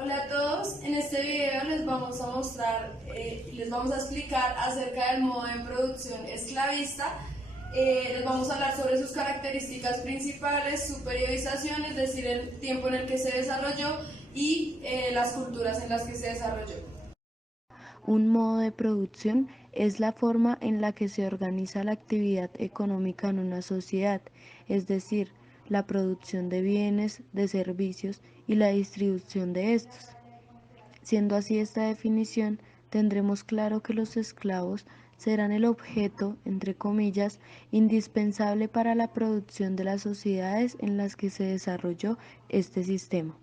Hola a todos, en este video les vamos a mostrar, les vamos a explicar acerca del modo de producción esclavista. Les vamos a hablar sobre sus características principales, su periodización, es decir, el tiempo en el que se desarrolló y las culturas en las que se desarrolló. Un modo de producción es la forma en la que se organiza la actividad económica en una sociedad, es decir, la producción de bienes, de servicios y la distribución de estos. Siendo así esta definición, tendremos claro que los esclavos serán el objeto, entre comillas, indispensable para la producción de las sociedades en las que se desarrolló este sistema.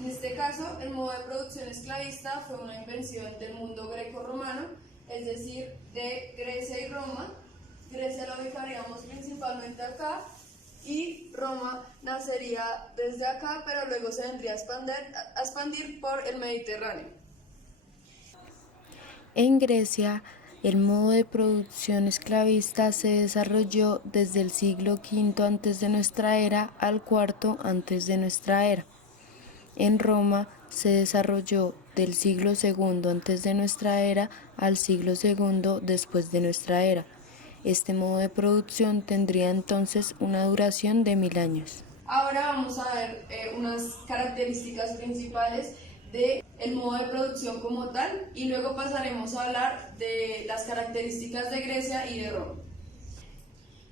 En este caso, el modo de producción esclavista fue una invención del mundo greco-romano, es decir, de Grecia y Roma. Grecia la ubicaríamos principalmente acá y Roma nacería desde acá, pero luego se vendría a expandir por el Mediterráneo. En Grecia, el modo de producción esclavista se desarrolló desde el siglo V antes de nuestra era al IV antes de nuestra era. En Roma se desarrolló del siglo II antes de nuestra era al siglo II después de nuestra era. Este modo de producción tendría entonces una duración de 1000 años. Ahora vamos a ver unas características principales del modo de producción como tal y luego pasaremos a hablar de las características de Grecia y de Roma.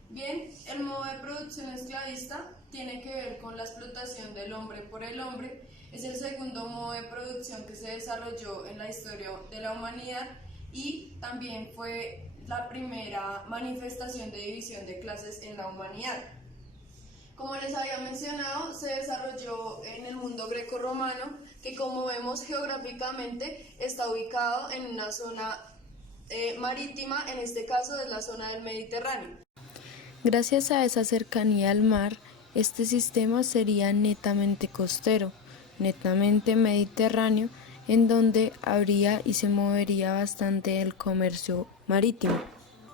Bien, el modo de producción esclavista tiene que ver con la explotación del hombre por el hombre. Es el segundo modo de producción que se desarrolló en la historia de la humanidad y también fue la primera manifestación de división de clases en la humanidad. Como les había mencionado, se desarrolló en el mundo greco-romano, que como vemos geográficamente está ubicado en una zona marítima, en este caso es la zona del Mediterráneo. Gracias a esa cercanía al mar, este sistema sería netamente costero, netamente mediterráneo, en donde habría y se movería bastante el comercio marítimo.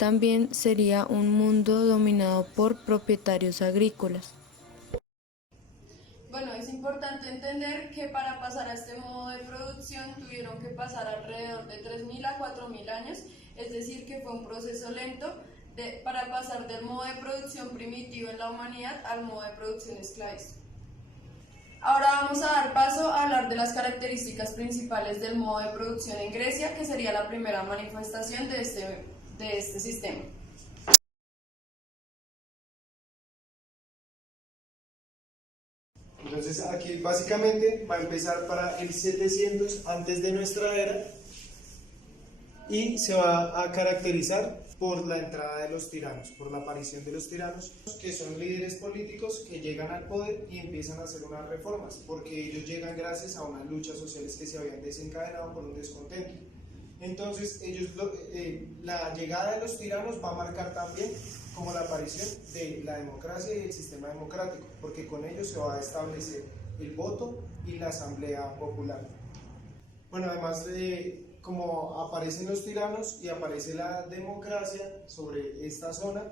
También sería un mundo dominado por propietarios agrícolas. Bueno, es importante entender que para pasar a este modo de producción tuvieron que pasar alrededor de 3.000 a 4.000 años, es decir, que fue un proceso lento para pasar del modo de producción primitivo en la humanidad al modo de producción esclavista. Ahora vamos a dar paso a hablar de las características principales del modo de producción en Grecia, que sería la primera manifestación de este sistema. Entonces aquí básicamente va a empezar para el 700 antes de nuestra era y se va a caracterizar por la entrada de los tiranos, por la aparición de los tiranos, que son líderes políticos que llegan al poder y empiezan a hacer unas reformas, porque ellos llegan gracias a unas luchas sociales que se habían desencadenado por un descontento. Entonces la llegada de los tiranos va a marcar también como la aparición de la democracia y el sistema democrático, porque con ellos se va a establecer el voto y la asamblea popular. Bueno, además de como aparecen los tiranos y aparece la democracia sobre esta zona,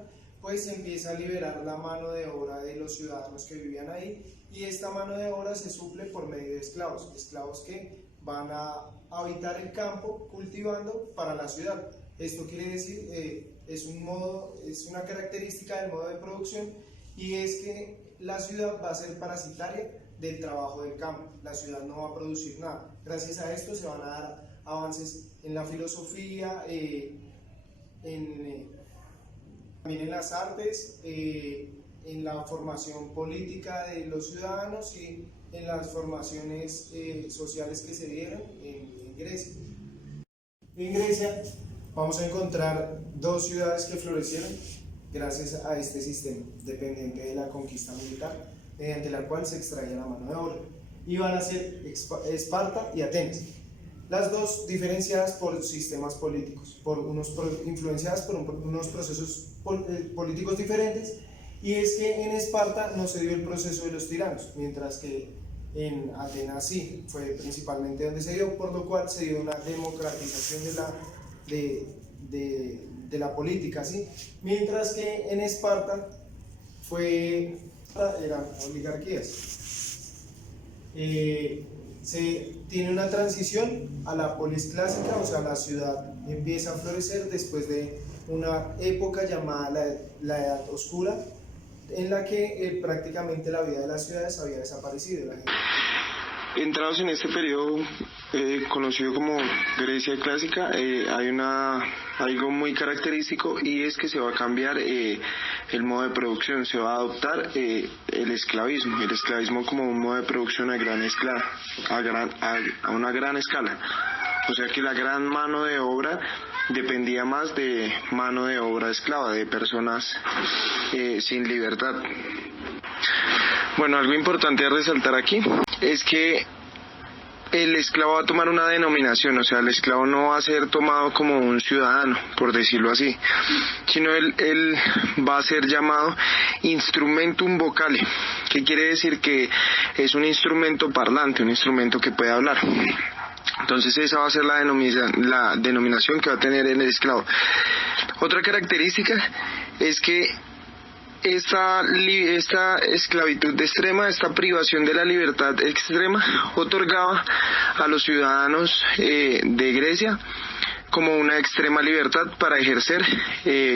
pues se empieza a liberar la mano de obra de los ciudadanos que vivían ahí, y esta mano de obra se suple por medio de esclavos, esclavos que van a habitar el campo cultivando para la ciudad. Esto quiere decir, es una característica del modo de producción, y es que la ciudad va a ser parasitaria del trabajo del campo. La ciudad no va a producir nada. Gracias a esto se van a dar avances en la filosofía, también en las artes, en la formación política de los ciudadanos y en las formaciones sociales que se dieron en Grecia. En Grecia vamos a encontrar dos ciudades que florecieron gracias a este sistema dependiente de la conquista militar, mediante la cual se extraía la mano de obra, y van a ser Esparta y Atenas. Las dos diferenciadas por sistemas políticos, influenciadas por unos procesos políticos diferentes, y es que en Esparta no se dio el proceso de los tiranos, mientras que en Atenas sí, fue principalmente donde se dio, por lo cual se dio una democratización de la política, ¿sí? Mientras que en Esparta eran oligarquías. se tiene una transición a la polis clásica, o sea, la ciudad empieza a florecer después de una época llamada la Edad Oscura, en la que prácticamente la vida de las ciudades había desaparecido. La gente... Entrados en este periodo conocido como Grecia clásica, hay algo muy característico, y es que se va a cambiar el modo de producción, se va a adoptar el esclavismo como un modo de producción a una gran escala. O sea que la gran mano de obra dependía más de mano de obra esclava, de personas sin libertad. Bueno, algo importante a resaltar aquí es que el esclavo va a tomar una denominación, o sea, el esclavo no va a ser tomado como un ciudadano, por decirlo así, sino él va a ser llamado instrumentum vocale, que quiere decir que es un instrumento parlante, un instrumento que puede hablar. Entonces esa va a ser la denominación que va a tener el esclavo. Otra característica es que esta esclavitud extrema, esta privación de la libertad extrema, otorgaba a los ciudadanos de Grecia como una extrema libertad para ejercer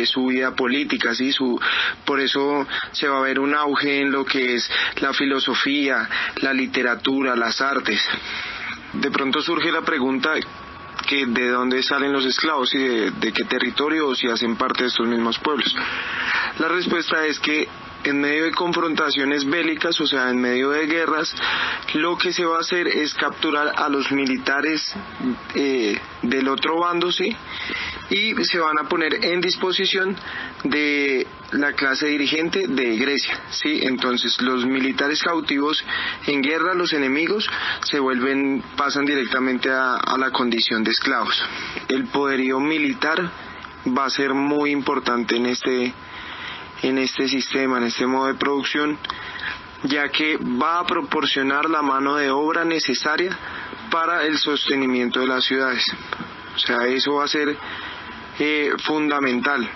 su vida política, ¿sí? Por eso se va a ver un auge en lo que es la filosofía, la literatura, las artes. De pronto surge la pregunta que de dónde salen los esclavos y de qué territorio, o si hacen parte de estos mismos pueblos. La respuesta es que en medio de confrontaciones bélicas, o sea, en medio de guerras, lo que se va a hacer es capturar a los militares del otro bando, ¿sí? Y se van a poner en disposición de la clase dirigente de Grecia, ¿sí? Entonces los militares cautivos en guerra, los enemigos, pasan directamente a la condición de esclavos. El poderío militar va a ser muy importante en este sistema, en este modo de producción, ya que va a proporcionar la mano de obra necesaria para el sostenimiento de las ciudades. O sea, eso va a ser fundamental.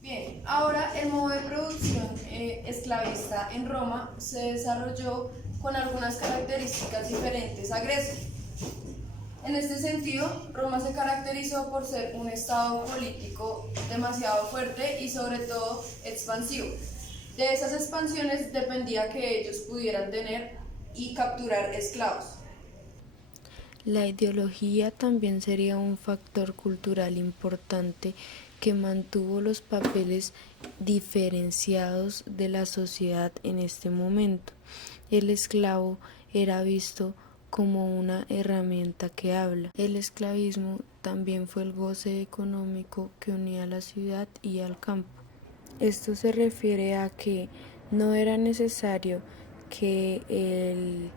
Bien, ahora el modo de producción esclavista en Roma se desarrolló con algunas características diferentes a Grecia. En este sentido, Roma se caracterizó por ser un estado político demasiado fuerte y sobre todo expansivo. De esas expansiones dependía que ellos pudieran tener y capturar esclavos. La ideología también sería un factor cultural importante que mantuvo los papeles diferenciados de la sociedad en este momento. El esclavo era visto como una herramienta que habla. El esclavismo también fue el goce económico que unía a la ciudad y al campo. Esto se refiere a que no era necesario que el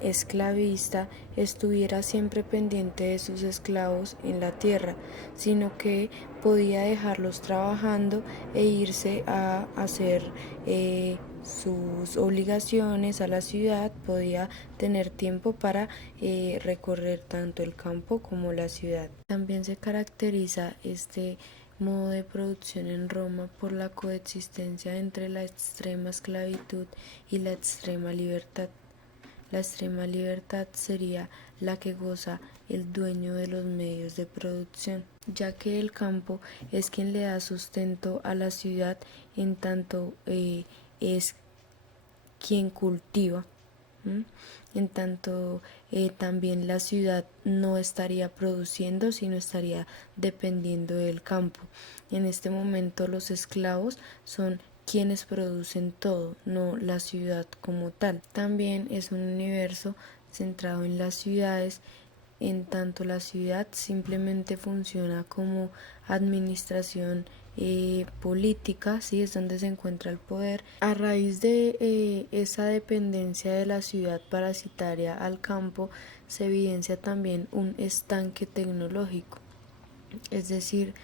esclavista estuviera siempre pendiente de sus esclavos en la tierra, sino que podía dejarlos trabajando e irse a hacer sus obligaciones a la ciudad, podía tener tiempo para recorrer tanto el campo como la ciudad. También se caracteriza este modo de producción en Roma por la coexistencia entre la extrema esclavitud y la extrema libertad. La extrema libertad sería la que goza el dueño de los medios de producción, ya que el campo es quien le da sustento a la ciudad, en tanto es quien cultiva. En tanto también la ciudad no estaría produciendo, sino estaría dependiendo del campo. En este momento los esclavos son quienes producen todo, no la ciudad como tal. También es un universo centrado en las ciudades, en tanto la ciudad simplemente funciona como administración política, ¿sí? Es donde se encuentra el poder. A raíz de esa dependencia de la ciudad parasitaria al campo, se evidencia también un estanque tecnológico, es decir,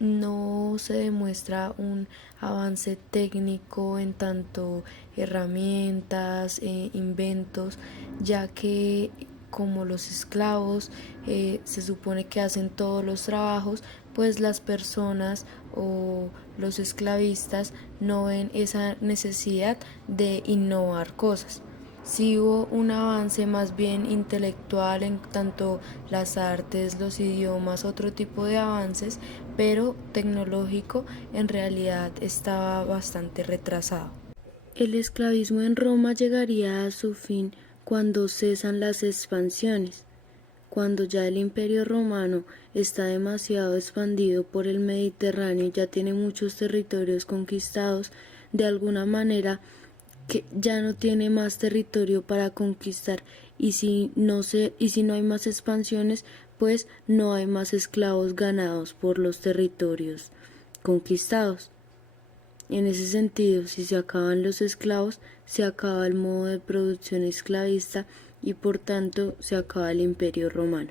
no se demuestra un avance técnico en tanto herramientas, inventos, ya que como los esclavos se supone que hacen todos los trabajos, pues las personas o los esclavistas no ven esa necesidad de innovar cosas. Sí hubo un avance más bien intelectual en tanto las artes, los idiomas, otro tipo de avances, pero tecnológico en realidad estaba bastante retrasado. El esclavismo en Roma llegaría a su fin cuando cesan las expansiones, cuando ya el Imperio Romano está demasiado expandido por el Mediterráneo y ya tiene muchos territorios conquistados, de alguna manera que ya no tiene más territorio para conquistar y si no hay más expansiones, pues no hay más esclavos ganados por los territorios conquistados. En ese sentido, si se acaban los esclavos, se acaba el modo de producción esclavista y por tanto se acaba el Imperio Romano.